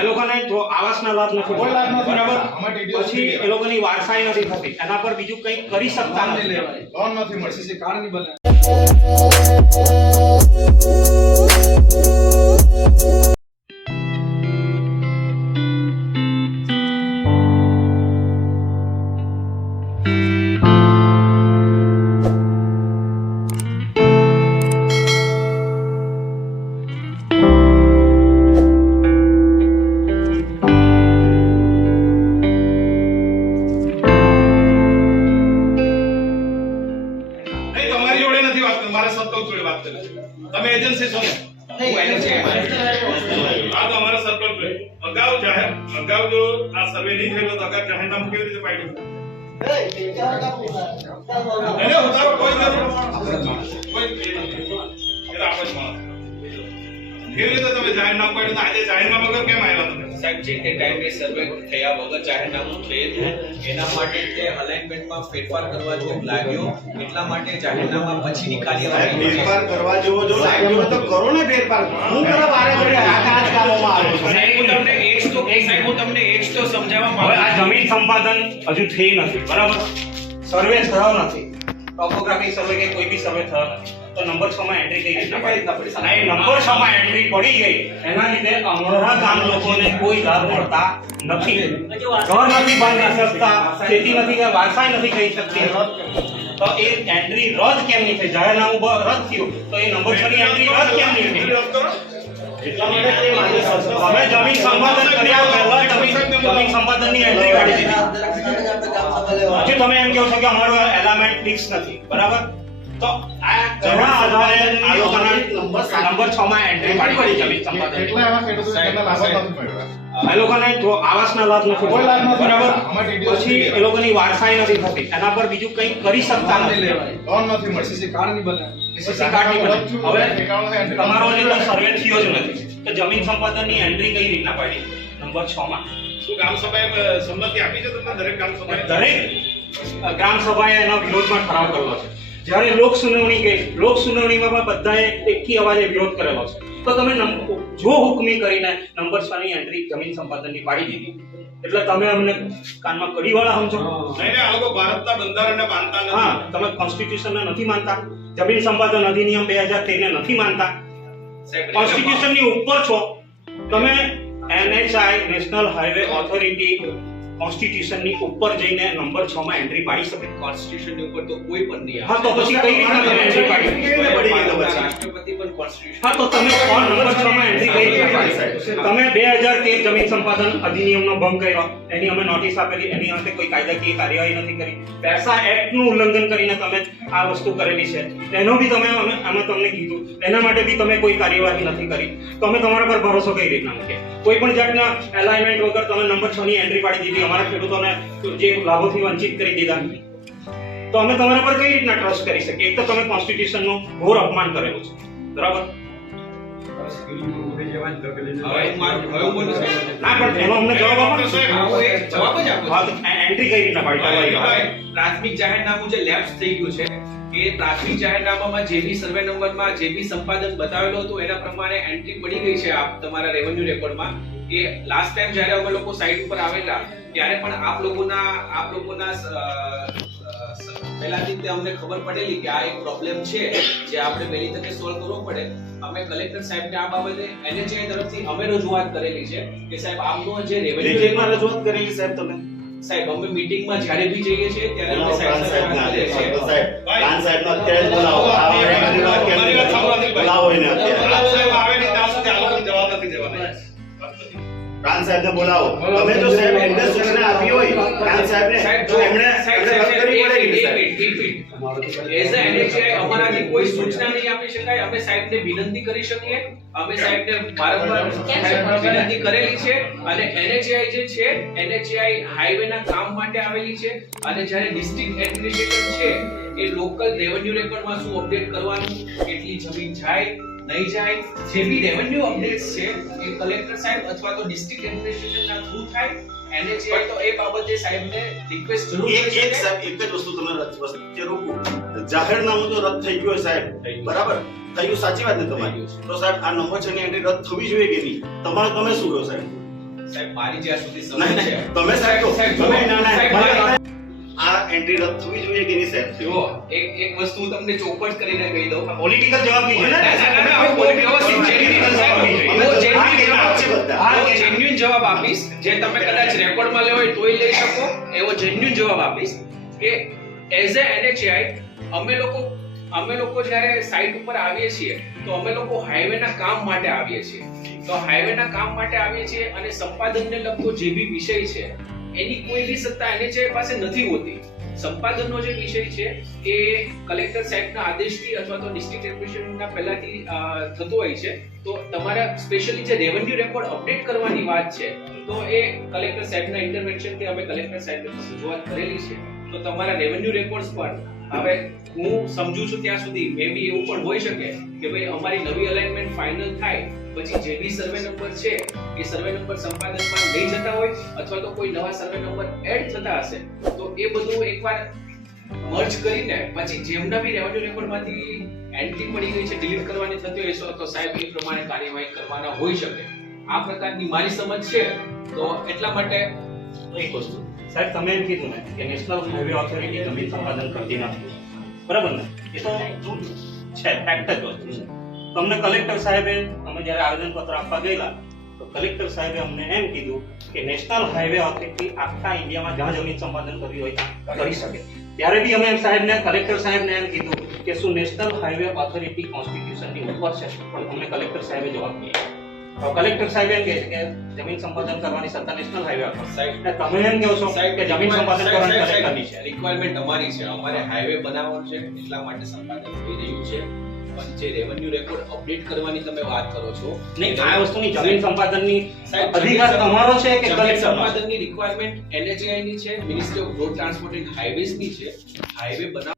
એ લોકોને આવાસના લાભ નથી બરાબર. પછી એ લોકોની વારસાઈ નથી થતી. એના પર બીજું કંઈ કરી શકતા નથી. લોન નથી મળતી. કારણ બને? કરવી છે. તમે એજન્સી છો ને? હા તો અમારા સર્કલ જોડે અગાઉ જાહેર અગાઉ જો આ સર્વે નહીં થયેલો તો અગાઉ જાહેરનામું કેવી રીતે પાડ્યું? એને ઉતારો કોઈ કોઈ આપણે કેવી રીતે તમે જાહેરનામું પાડ્યું? આજે જાહેરનામા વગર કેમ આવ્યા તમે? સાહેબ જે તે ટાઈમે સર્વે થયા વગર જાહેરનામું થયેલ એના માટે જે અલાઇનમેન્ટમાં ફેરફાર કરવા જેવો લાગ્યો એટલા માટે જાહેરનામા પછીની કાર્યવાહી ફેરફાર કરવા જેવો જો લાગ્યો તો કરો ને ફેરફાર. હું પેલા વારે ઘડે આ કાચ કામોમાં આવ્યો છું. સાહેબ હું તમને એક તો સાહેબ હું તમને એક તો સમજાવવા હવે આ જમીન સંપાદન હજુ થઈ નથી બરાબર? સર્વે થયો નથી. ટોપોગ્રાફિક સર્વે કે કોઈ બી સર્વે થયો નથી. તો નંબર 6 માં એન્ટ્રી કઈ રીતના પડી અને એ નંબર 6 માં એન્ટ્રી પડી ગઈ. એના લીધે અમારા ગામ લોકોને કોઈ લાભ મળતા નથી. ઘર નથી બાંધી શકતા ખેતી નથી કે વારસાઈ નથી કરી શકતી. તો એ એન્ટ્રી રદ કેમ નહીં થઈ? જાહેરનામું બ- રદ થયું. તો એ નંબર 6 ની એન્ટ્રી રદ કેમ નહીં થઈ રદ કરો. એટલા માટે તે માન્ય સંસ્થા- તમે જમીન સંપાદન કર્યા પહેલા જમીન જમીન સંપાદનની એન્ટ્રી કાઢી દીધી. હજી તમે એમ કહો છો કે અમારો એલામેન્ટ ફિક્સ નથી. બરાબર? તો આ ઘણા આધારે આ લોકોના નંબર 6 માં એન્ટ્રી પાડી જમીન સંપાદન. કેટલા એવા ખેડૂતો છે લાભ નથી મળ્યો? લોકોને જો આવાસના લાભ નથી કોઈ લાભ નથી બરાબર મળતા. આમાં TDO પછી એ લોકોની વારસાઈ નથી થતી. એના પર બીજું કંઈ કરી શકતા નથી. લોન નથી મળતી. કાર્ડ નહીં બને. સીસી કાર્ડ નહીં બને. હવે એન્ટ્રી તમારો જે સર્વે થયો જ નથી. તો જમીન સંપાદનની એન્ટ્રી કઈ રીતના પાડી? નંબર 6 માં શું ગ્રામ સભાએ સંમતિ આપી છે તમને? દરેક ગ્રામ સભાએ? દરેક ગ્રામ સભાએ એના વિરોધમાં ઠરાવ કરવો છે. જ્યારે લોક સુનાવણી ગઈ લોક સુનાવણીમાં પણ બધાએ એકી અવાજે વિરોધ કરેલો છે. તો તમે જો હુકમી કરીને નંબર છ ની એન્ટ્રી જમીન સંપાદનની પાડી દીધી. એટલે તમે અમને કાનમાં કડીવાળા સમજો. નહીં આ લોકો ભારતના બંધારણને માનતા નથી. હા તમે કોન્સ્ટિટ્યુશનને નથી માનતા. જમીન સંપાદન અધિનિયમ 2013 ને નથી માનતા. કોન્સ્ટિટ્યુશનની ઉપર છો. તમે એનએચઆઈ નેશનલ હાઈવે ઓથોરિટી કોન્સ્ટિટ્યુશનની ઉપર જઈને નંબર 6 માં એન્ટ્રી પાડી શકે. કોન્સ્ટિટ્યુશનની ઉપર તો કોઈ પણ નહીં હા તો પછી કઈ રીતના તમે એન્ટ્રી પાડી કેવી પડી ગઈ તો રાષ્ટ્રપતિ પણ કોન્સ્ટિટ્યુશન હા તો તમે કોણ નંબર 6 માં એન્ટ્રી કઈ રીતે પાડી તમે 2013 જમીન સંપાદન અધિનિયમનો ભંગ કર્યો. એની અમે નોટિસ આપેલી. એની અંતે કોઈ કાયદાકીય કાર્યવાહી નથી કરી. પેસા એક્ટનું ઉલ્લંઘન કરીને તમે આ વસ્તુ કરેલી છે. એનો બી તમે અમે અમે તમને કીધું. એના માટે બી તમે કોઈ કાર્યવાહી નથી કરી. તો અમે તમારા પર ભરોસો કઈ રીતના મૂકીએ? કોઈ પણ જાતના એલાઇનમેન્ટ વગર તમે નંબર 6 ની એન્ટ્રી પાડી દીધી અમારા ખેડૂતોને જે લાભોથી વંચિત કરી દીધા તો અમે તમારા પર કઈ રીતના ટ્રસ્ટ કરી શકીએ? એક તો તમે કોન્સ્ટિટ્યુશનનું ઘોર અપમાન કરેલું છે. બરાબર? પ્રાથમિક જાહેરનામું જે લેપ્સ થઈ ગયું છે એ પ્રાથમિક જાહેરનામામાં જે બી સર્વે નંબરમાં જે બી સંપાદન બતાવેલું હતું એના પ્રમાણે એન્ટ્રી પડી ગઈ છે આપ તમારા રેવન્યુ રેકોર્ડમાં કે લાસ્ટ ટાઈમ જ્યારે અમે લોકો સાઇટ ઉપર આવેલા ત્યારે પણ આપ લોકોના આપ લોકોના પહેલાથી તે અમને ખબર પડેલી કે આ એક પ્રોબ્લેમ છે જે આપણે વહેલી તકે સોલ્વ કરવો પડે. અમે કલેક્ટર સાહેબને આ બાબતે એનએચઆઈ તરફથી અમે રજૂઆત કરેલી છે કે સાહેબ આપનો જે રેવન્યુ રજૂઆત કરેલી સાહેબ તમે? સાહેબ અમે મીટિંગમાં જ્યારે બી જઈએ છીએ ત્યારે અમે સાહેબ સાહેબ પ્રાંત સાથે સાહેબ છીએ. સાહેબ, સાહેબને અત્યારે બોલાવો. બોલાવો એને અત્યારે. સાહેબ આવે નહીં ત્યાં સુધી આ લોકોને જવાબ નથી દેવાના. પ્રાંત સાહેબને બોલાવો. તમે જો સાહેબ એમને સૂચના આપી હોય. પ્રાંત સાહેબને સાહેબ, તો એમણે સાહેબ, એમણે સાહેબ, રદ કરવી પડે કે મિનિટ, એક સાહેબ? મિનિટ, એક મિનિટ. As a NHI અમારાથી કોઈ સૂચના નહીં આપી શકાય. અમે સાહેબને વિનંતી કરી શકીએ. અમે સાહેબને વારંવાર સાહેબને વિનંતી કરેલી છે. અને NHI જે છે NHI હાઈવેના કામ માટે આવેલી છે. અને જ્યારે ડિસ્ટ્રિક્ટ એડમિનિસ્ટ્રેશન છે એ લોકલ રેવન્યુ રેકોર્ડમાં શું અપડેટ કરવાનું કેટલી જમીન જાય નહીં જાય. જે બી રેવન્યુ અપડેટ્સ છે એ કલેક્ટર સાહેબ અથવા તો ડિસ્ટ્રિક્ટ એડમિનિસ્ટ્રેશનના થ્રુ થાય. NHI તો એ બાબતે સાહેબને રિક્વેસ્ટ જરૂર એક એક સાહેબ એક જ વસ્તુ તમને રદ- વચ્ચે રોકું. જાહેરનામું તો રદ થઈ ગયું હોય સાહેબ. બરાબર? થયું સાચી વાત ને તમારી? તો સાહેબ આ નંબર છે ને એન્ટ્રી રદ થવી જોઈએ કે નહીં? તમારે તમે શું કહો સાહેબ? સાહેબ મારી જ્યાં સુધી સમજ છે. તમે સાહેબ. તમે ના, ના, આ એન્ટ્રી રદ થવી જોઈએ કે નહીં સાહેબ? જો એક એક વસ્તુ હું તમને ચોખવટ કરીને કહી દઉં. પોલિટિકલ જવાબ નહીં ને ના, ના, ના, હું બહુ વ્યવસ્થિત genuine સાહેબ, અમે બહુ તો genuine આ જવાબ છે. ના? આપીશ. જે તમે કદાચ રેકોર્ડમાં લેવો હોય તોય લઈ શકો. એવો genuine જવાબ આપીશ કે એઝ એ એનએચઆઈ અમે લોકો અમે લોકો જ્યારે સાઇટ ઉપર આવીએ છીએ તો અમે લોકો હાઈવેના કામ માટે આવીએ છીએ. તો હાઈવેના કામ માટે આવીએ છીએ અને સંપાદનને લગતો જે બી વિષય છે એની કોઈ બી સત્તા એનએચઆઈ પાસે નથી હોતી. સંપાદનનો જે વિષય છે એ કલેક્ટર સાહેબના આદેશથી અથવા તો ડિસ્ટ્રિક્ટ એડમિનિસ્ટ્રેશનના પહેલાથી થતો હોય છે. તો તમારા સ્પેશિયલી જે રેવન્યુ રેકોર્ડ અપડેટ કરવાની વાત છે, તો એ કલેક્ટર સાહેબના ઇન્ટરવેન્શનથી અમે કલેક્ટર સાહેબને રજૂઆત કરેલી છે. તો તમારા રેવન્યુ રેકોર્ડ્સ પણ હવે હું સમજુ છું ત્યાં સુધી મે બી એવું પણ હોઈ શકે કે ભાઈ અમારી નવી અલાઇનમેન્ટ ફાઇનલ થાય પછી જે બી સર્વે નંબર છે એ સર્વે નંબર સંપાદનમાં લઈ જતા હોય અથવા તો કોઈ નવા સર્વે નંબર એડ થતા હશે તો એ બધું એકવાર મર્જ કરીને પછી જેમના બી રેવન્યુ રેકોર્ડમાંથી એન્ટ્રી પડી ગઈ છે ડિલીટ કરવાની થતી હોય છે તો સાહેબ એ પ્રમાણે કાર્યવાહી કરવાના હોઈ શકે. આ પ્રકારની મારી સમજ છે તો એટલા માટે એક વસ્તુ. સાહેબ તમે એમ કીધું ને કે નેશનલ હાઈવે ઓથોરિટી જમીન સંપાદન કરતી નથી. બરાબર ને? એ તો છે ફેક્ટ જ વસ્તુ છે. તો અમને કલેક્ટર સાહેબે અમે જ્યારે આવેદનપત્ર આપવા ગયેલા તો કલેક્ટર સાહેબે અમને એમ કીધું કે નેશનલ હાઈવે ઓથોરિટી આખા ઇન્ડિયામાં જ્યાં જમીન સંપાદન કરવી હોય કરી શકે. ત્યારે બી અમે એમ સાહેબને કલેક્ટર સાહેબને એમ કીધું કે શું નેશનલ હાઈવે ઓથોરિટી કોન્સ્ટિટ્યુશનની ઉપર છે? પણ અમને કલેક્ટર સાહેબે જવાબ દીધો તો કલેક્ટર સાહેબ એમ કહે છે કે જમીન સંપાદન કરવાની સત્તા નેશનલ હાઈવે પર સાહેબ તમે એમ કહો છો કે જમીન સંપાદન કરવાની કલેક્ટરની છે. રિક્વાયરમેન્ટ અમારી છે. અમારે હાઈવે બનાવવાનું છે એટલા માટે સંપાદન થઈ રહ્યું છે. જે રેવન્યુ રેકોર્ડ અપડેટ કરવાની તમે વાત કરો છો નહીં આ વસ્તુની જમીન સંપાદનની સાહેબ, અધિકાર તમારો છે કે જમીન સંપાદનની રિક્વાયરમેન્ટ એનએચઆઈ ની છે ministry of road transport and હાઈવેઝની છે. હાઈવે બનાવ